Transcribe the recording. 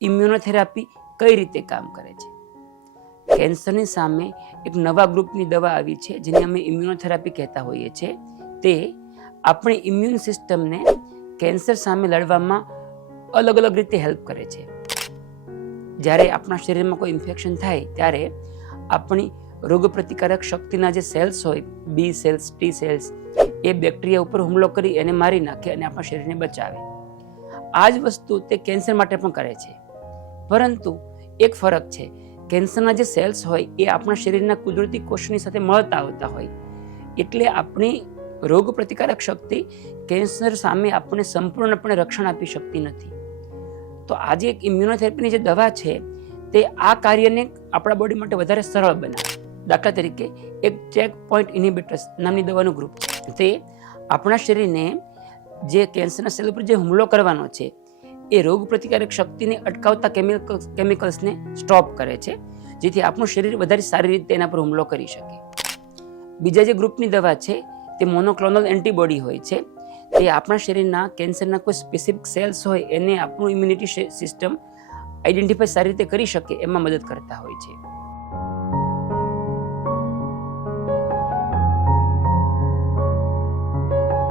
Immunotherapy કઈ રીતે કામ કરે છે? કેન્સરની સામે એક નવા ગ્રુપની દવા આવી છે, જેને અમે ઇમ્યુનોથેરાપી કહેતા હોઈએ છીએ તે આપણી ઇમ્યુન સિસ્ટમને કેન્સર સામે લડવામાં અલગ અલગ રીતે હેલ્પ કરે છે. જ્યારે આપણા શરીરમાં કોઈ ઇન્ફેક્શન થાય, ત્યારે આપણી રોગપ્રતિકારક શક્તિના જે સેલ્સ હોય બી સેલ્સ ટી સેલ્સ, એ બેક્ટેરિયા ઉપર હુમલો કરી એને મારી નાખે અને આપણા શરીરને બચાવે. આ જ વસ્તુ તે કેન્સર માટે પણ કરે છે. પરંતુ એક ફરક છે. કેન્સરના જે સેલ્સ હોય એ આપણા શરીરના કુદરતી કોષની સાથે મળતા આવતા હોય. એટલે આપણી રોગ પ્રતિકારક શક્તિ કેન્સર સામે આપણને સંપૂર્ણપણે રક્ષણ આપી શકતી નથી. તો આજે એક ઇમ્યુનોથેરાપીની જે દવા છે, તે આ કાર્યને આપણા બોડી માટે વધારે સરળ બનાવે. દાખલા તરીકે એક ચેક પોઈન્ટ ઇનિબિટર્સ નામની દવાનું ગ્રુપ તે આપણા શરીરને જે કેન્સરના સેલ ઉપર જે હુમલો કરવાનો છે એ રોગ પ્રતિકારક શક્તિને અટકાવતા કેમિકલ કેમિકલ્સને સ્ટોપ કરે છે, જેથી આપણું શરીર વધારે સારી રીતે તેના પર હુમલો કરી શકે. બીજા જે ગ્રુપની દવા છે, તે મોનોક્લોનલ એન્ટીબોડી હોય છે, તે આપણા શરીરના કેન્સરના કોઈ સ્પેસિફિક સેલ્સ હોય, એને આપણું ઇમ્યુનિટી સિસ્ટમ આઈડેન્ટિફાઈ સારી રીતે કરી શકે, એમાં મદદ કરતા હોય છે.